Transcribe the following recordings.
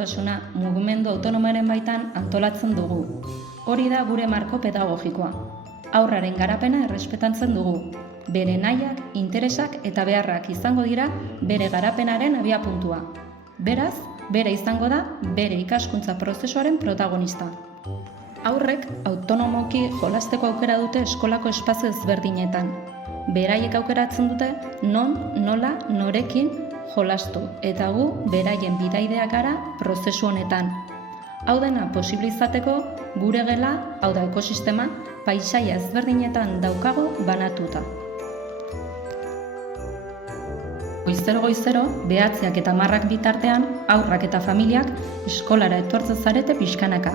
egonkortasuna mugimendu autonomoaren baitan antolatzen dugu. Hori da gure marko pedagogikoa. Haurraren garapena errespetatzen dugu. Bere nahiak, interesak eta beharrak izango dira bere garapenaren abiapuntua. Beraz, bere izango da bere ikaskuntza prozesuaren protagonista. Haurrek autonomoki jolasteko aukera dute eskolako espazio ezberdinetan. Beraiek aukeratzen dute non, nola, norekin jolastu eta gu beraien bidaideak gara prozesu honetan. Hau dena posible izateko gure gela, hau da ekosistema, paisaia ezberdinetan daukago banatuta. Goizero, 9 eta 10 bitartean, haurrak eta familiak eskolara etortzen zarete pixkanaka.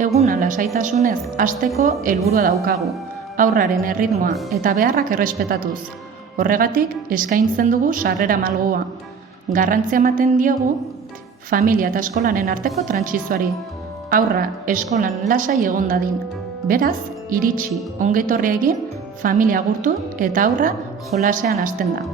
Eguna lasaitasunez hasteko helburua daukagu, haurraren erritmoa eta beharrak errespetatuz. Horregatik, eskaintzen dugu sarrera malgua. Garrantzia ematen diogu familia eta eskolaren arteko trantsizioari. Haurra eskolan lasai egon dadin. Beraz, iritsi, ongetorria egin, familia agurtu eta haurra jolasean hasten da.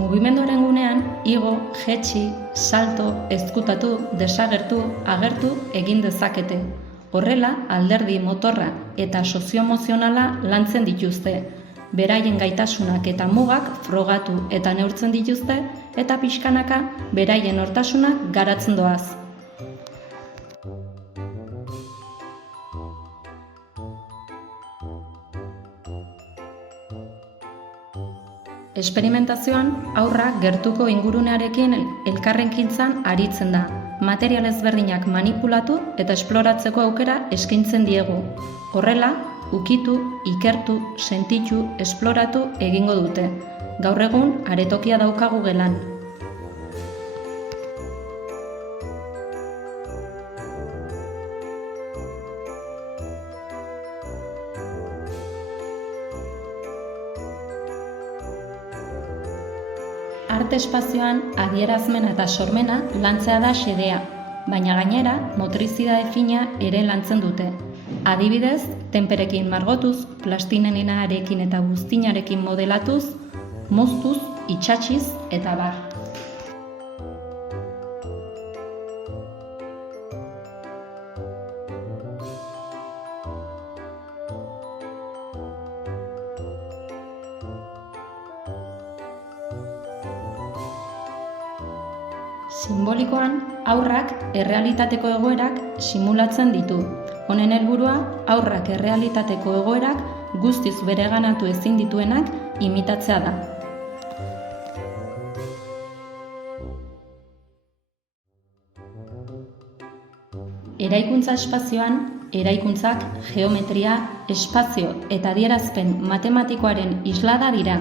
Mugimenduaren gunean, igo, jetxi, salto, ezkutatu, desagertu, agertu egin dezakete. Horrela, alderdi motorra eta sozioemozionala lantzen dituzte. Beraien gaitasunak eta mugak frogatu eta neurtzen dituzte eta pixkanaka beraien nortasunak garatzen doaz. Esperimentazioan, haurra gertuko ingurunearekin elkarrenkintzan aritzen da. Material ezberdinak manipulatu eta esploratzeko aukera eskaintzen diegu. Horrela, ukitu, ikertu, sentitu, esploratu egingo dute. Gaur egun, aretokia daukagu gelan. Arte espazioan adierazmena eta sormena lantzea da xedea, baina gainera motrizitate fina ere lantzen dute. Adibidez, tenperekin margotuz, plastinenarekin eta buztinarekin modelatuz, moztuz, itsatsiz eta bar. Simbolikoan, haurrak errealitateko egoerak simulatzen ditu. Honen helburua, haurrak errealitateko egoerak guztiz bereganatu ezin dituenak imitatzea da. Eraikuntza espazioan, eraikuntzak geometria, espazio eta adierazpen matematikoaren islada dira.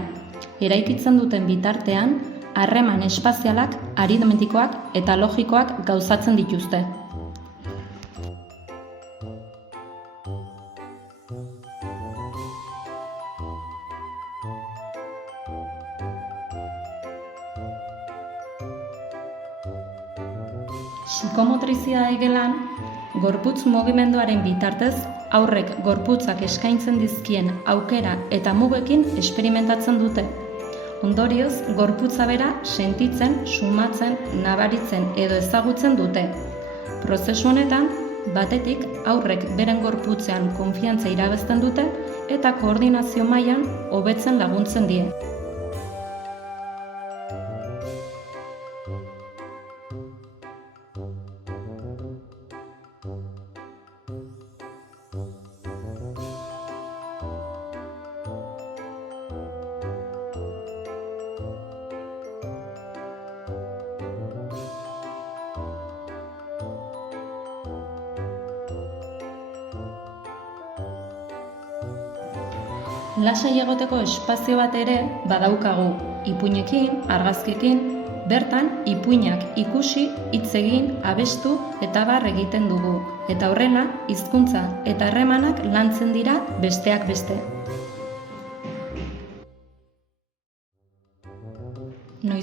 Eraikitzen duten bitartean, harreman espazialak, aritmetikoak eta logikoak gauzatzen dituzte. Psikomotrizitate gelan, gorputz mugimenduaren bitartez, haurrek gorputzak eskaintzen dizkien aukera eta mugekin esperimentatzen dute. Ondorioz, gorputza bera sentitzen, sumatzen, nabaritzen edo ezagutzen dute. Prozesu honetan, batetik haurrek beren gorputzean konfiantza irabazten dute eta koordinazio mailan hobetzen laguntzen die. Lasai egoteko espazio bat ere badaukagu, ipuinekin, argazkiekin, bertan ipuinak ikusi, hitz egin, abestu eta bar egiten dugu, eta horrela hizkuntza eta harremanak lantzen dira besteak beste.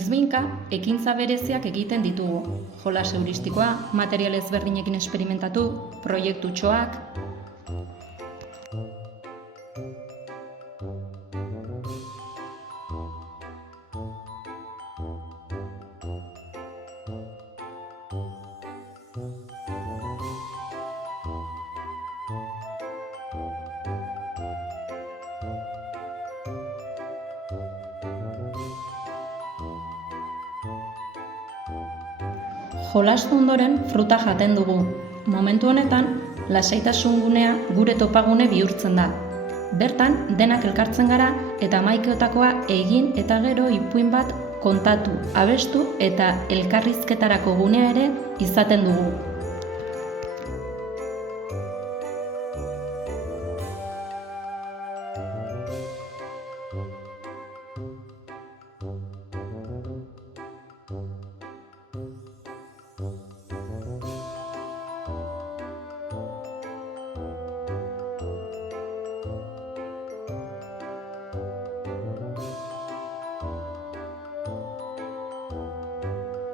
Noizbehinka, ekintza bereziak egiten ditugu. Jolas heuristikoa, material ezberdinekin esperimentatu, proiektutxoak. Jolastu ondoren fruta jaten dugu. Momentu honetan, lasaitasun gunea gure topagune bihurtzen da. Bertan, denak elkartzen gara eta hamaikeotakoa egin eta gero ipuin bat kontatu, abestu eta elkarrizketarako gunea ere izaten dugu.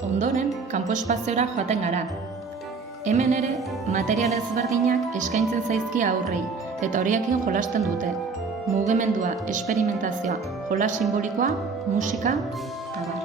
Ondoren, kanpo espaziora joaten gara. Hemen ere, material ezberdinak eskaintzen zaizki aurrei, eta horiekin jolasten dute. Mugimendua, esperimentazioa, jolas simbolikoa, musika, abar.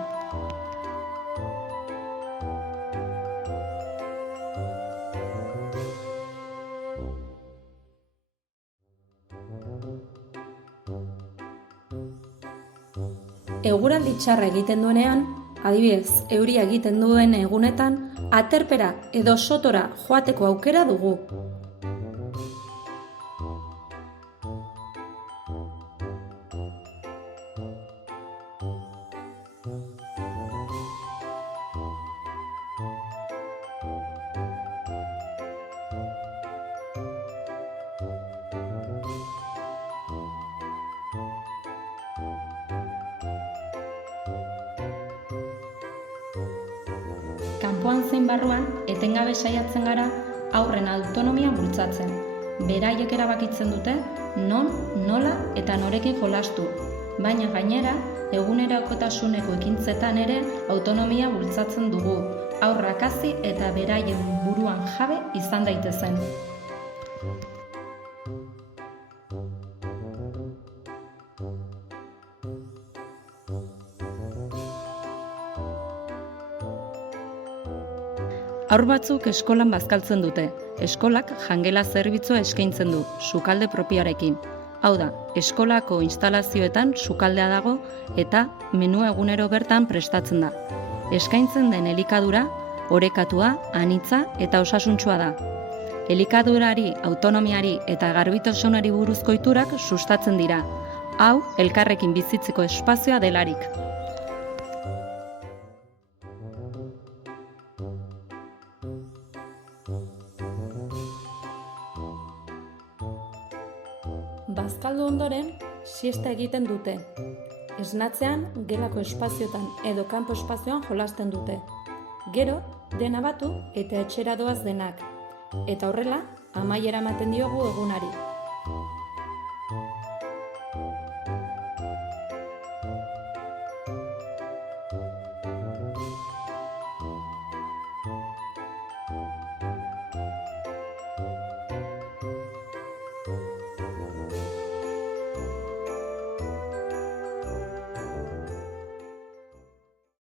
Eguraldi txarra egiten duenean, adibidez, euria egiten duen egunetan, aterpera edo sotora joateko aukera dugu. Kanpoan zein barruan, etengabe saiatzen gara haurren autonomia bultzatzen. Beraiek erabakitzen dute non, nola eta norekin jolastu, baina gainera, egunerakotasuneko ekintzetan ere autonomia bultzatzen dugu, haurrak hazi eta beraien buruan jabe izan daitezen. Haur batzuk eskolan bazkaltzen dute. Eskolak jangela zerbitzua eskaintzen du, sukalde propioarekin. Hau da, eskolako instalazioetan sukaldea dago eta menua egunero bertan prestatzen da. Eskaintzen den elikadura, orekatua, anitza eta osasuntsua da. Elikadurari, autonomiari eta garbitasunari buruzko ohiturak sustatzen dira. Hau, elkarrekin bizitzeko espazioa delarik. Bazkaldu ondoren, siesta egiten dute. Esnatzean, gelako espazioetan edo kanpo espazioan jolasten dute. Gero, dena batu eta etxera doaz denak. Eta horrela, amaiera ematen diogu egunari.